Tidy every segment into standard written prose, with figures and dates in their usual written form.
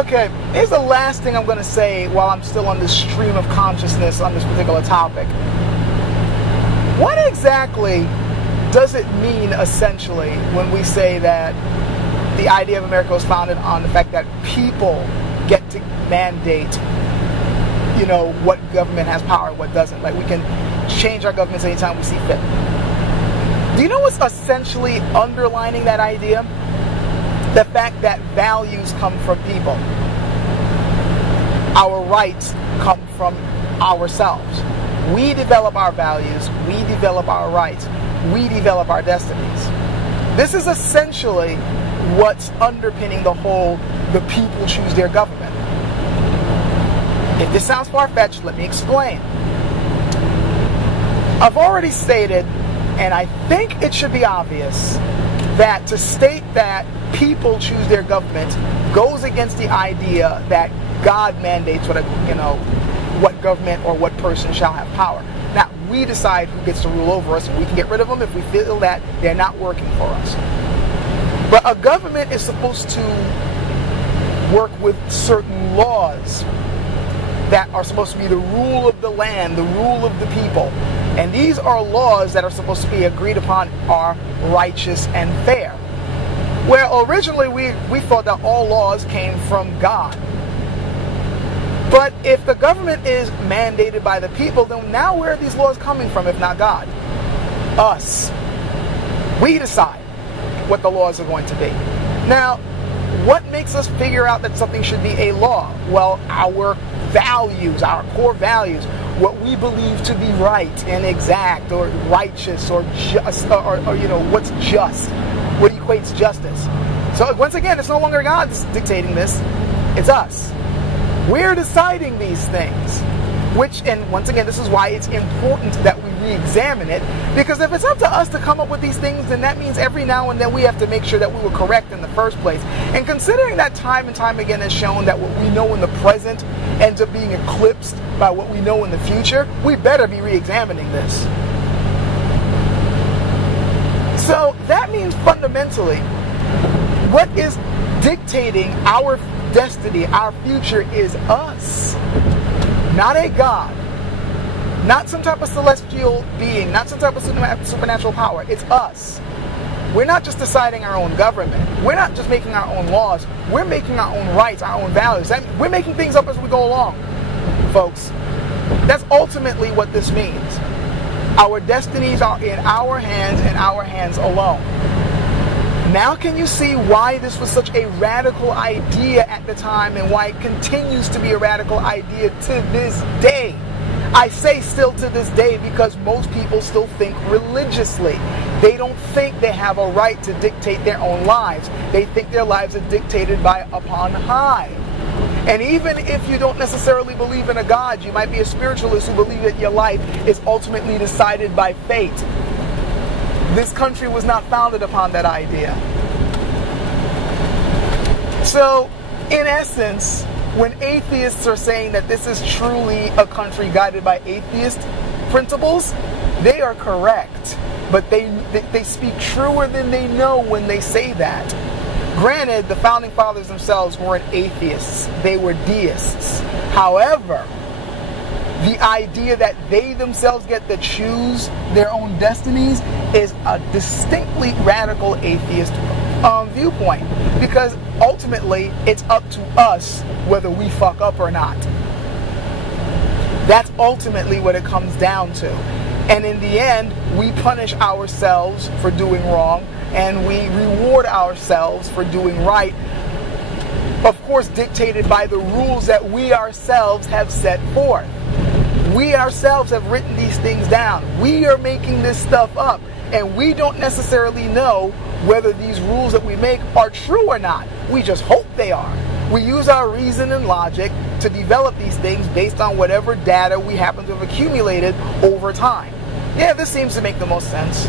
Okay, here's the last thing I'm going to say while I'm still on this stream of consciousness on this particular topic. What exactly does it mean, essentially, when we say that the idea of America was founded on the fact that people get to mandate, you know, what government has power and what doesn't? Like, we can change our governments anytime we see fit. Do you know what's essentially underlining that idea? The fact that values come from people. Our rights come from ourselves. We develop our values, we develop our rights, we develop our destinies. This is essentially what's underpinning the whole, the people choose their government. If this sounds far-fetched, let me explain. I've already stated, and I think it should be obvious, that to state that people choose their government goes against the idea that God mandates what government or what person shall have power. Now, we decide who gets to rule over us, and we can get rid of them if we feel that they're not working for us. But a government is supposed to work with certain laws that are supposed to be the rule of the land, the rule of the people. And these are laws that are supposed to be agreed upon are righteous and fair. Where originally we thought that all laws came from God. But if the government is mandated by the people, then now where are these laws coming from if not God? Us. We decide what the laws are going to be. Now, what makes us figure out that something should be a law? Well, our values, our core values, what we believe to be right and exact or righteous or just, or you know, what's just, what equates justice. So once again, it's no longer God dictating this, it's us. We're deciding these things, which, and once again, this is why it's important that we re-examine it, because if it's up to us to come up with these things, then that means every now and then we have to make sure that we were correct in the first place. And considering that time and time again has shown that what we know in the present ends up being eclipsed by what we know in the future, we better be re-examining this. So that means fundamentally, what is dictating our destiny, our future, is us. Not a God. Not some type of celestial being. Not some type of supernatural power. It's us. We're not just deciding our own government. We're not just making our own laws. We're making our own rights, our own values. We're making things up as we go along, folks. That's ultimately what this means. Our destinies are in our hands and our hands alone. Now can you see why this was such a radical idea at the time and why it continues to be a radical idea to this day? I say still to this day because most people still think religiously. They don't think they have a right to dictate their own lives. They think their lives are dictated by upon high. And even if you don't necessarily believe in a God, you might be a spiritualist who believes that your life is ultimately decided by fate. This country was not founded upon that idea. So, in essence, when atheists are saying that this is truly a country guided by atheist principles, they are correct. But they speak truer than they know when they say that. Granted, the founding fathers themselves weren't atheists. They were deists. However, the idea that they themselves get to choose their own destinies is a distinctly radical atheist viewpoint. Because ultimately, it's up to us whether we fuck up or not. That's ultimately what it comes down to. And in the end, we punish ourselves for doing wrong, and we reward ourselves for doing right. Of course, dictated by the rules that we ourselves have set forth. We ourselves have written these things down. We are making this stuff up, and we don't necessarily know whether these rules that we make are true or not. We just hope they are. We use our reason and logic to develop these things based on whatever data we happen to have accumulated over time. Yeah, this seems to make the most sense.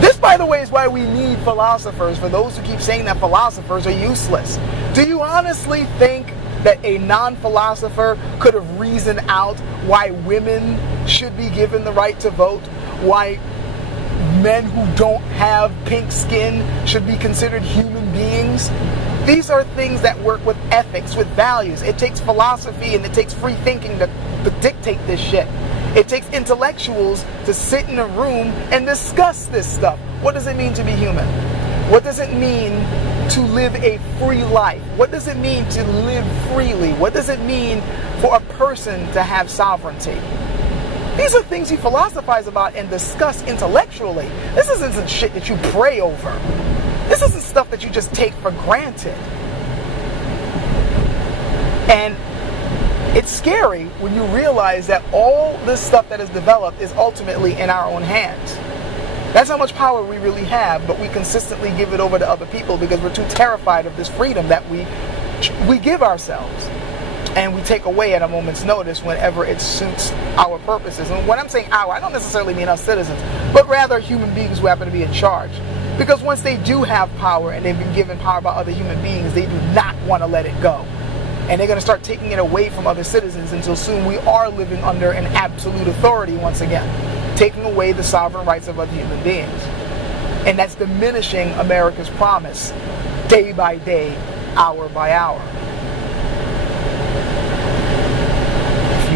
This, by the way, is why we need philosophers, for those who keep saying that philosophers are useless. Do you honestly think that a non-philosopher could have reasoned out why women should be given the right to vote, why men who don't have pink skin should be considered human human beings, these are things that work with ethics, with values. It takes philosophy and it takes free thinking to dictate this shit. It takes intellectuals to sit in a room and discuss this stuff. What does it mean to be human? What does it mean to live a free life? What does it mean to live freely? What does it mean for a person to have sovereignty? These are things you philosophize about and discuss intellectually. This isn't shit that you pray over. This isn't stuff that you just take for granted. And it's scary when you realize that all this stuff that is developed is ultimately in our own hands. That's how much power we really have, but we consistently give it over to other people because we're too terrified of this freedom that we give ourselves. And we take away at a moment's notice whenever it suits our purposes. And when I'm saying our, I don't necessarily mean us citizens, but rather human beings who happen to be in charge. Because once they do have power and they've been given power by other human beings, they do not want to let it go. And they're going to start taking it away from other citizens until soon we are living under an absolute authority once again, taking away the sovereign rights of other human beings. And that's diminishing America's promise day by day, hour by hour.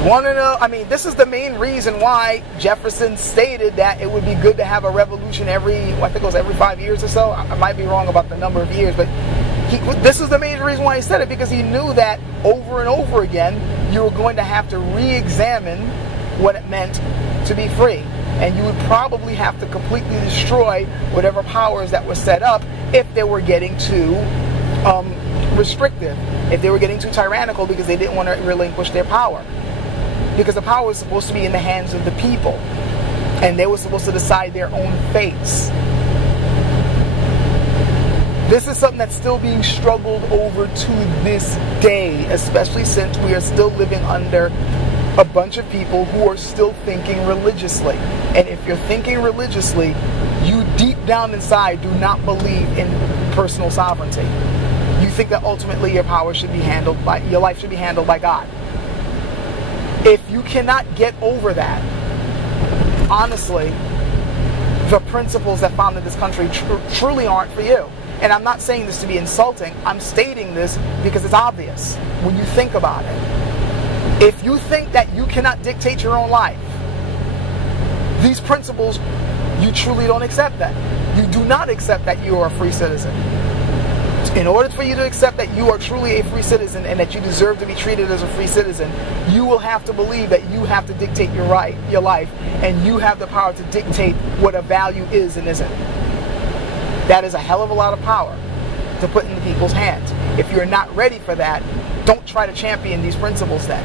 Want to know? I mean, this is the main reason why Jefferson stated that it would be good to have a revolution every 5 years or so. I might be wrong about the number of years, but this is the main reason why he said it, because he knew that over and over again, you were going to have to re-examine what it meant to be free. And you would probably have to completely destroy whatever powers that were set up if they were getting too restrictive, if they were getting too tyrannical because they didn't want to relinquish their power. Because the power was supposed to be in the hands of the people. And they were supposed to decide their own fates. This is something that's still being struggled over to this day, especially since we are still living under a bunch of people who are still thinking religiously. And if you're thinking religiously, you deep down inside do not believe in personal sovereignty. You think that ultimately your power should be handled by, your life should be handled by God. If you cannot get over that, honestly, the principles that founded this country truly aren't for you. And I'm not saying this to be insulting. I'm stating this because it's obvious when you think about it. If you think that you cannot dictate your own life, these principles, you truly don't accept that. You do not accept that you are a free citizen. In order for you to accept that you are truly a free citizen and that you deserve to be treated as a free citizen, you will have to believe that you have to dictate your life, and you have the power to dictate what a value is and isn't. That is a hell of a lot of power to put in people's hands. If you're not ready for that, don't try to champion these principles then.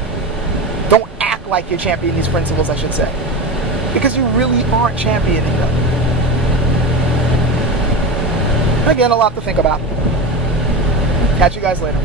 Don't act like you're championing these principles, I should say. Because you really aren't championing them. Again, a lot to think about. Catch you guys later.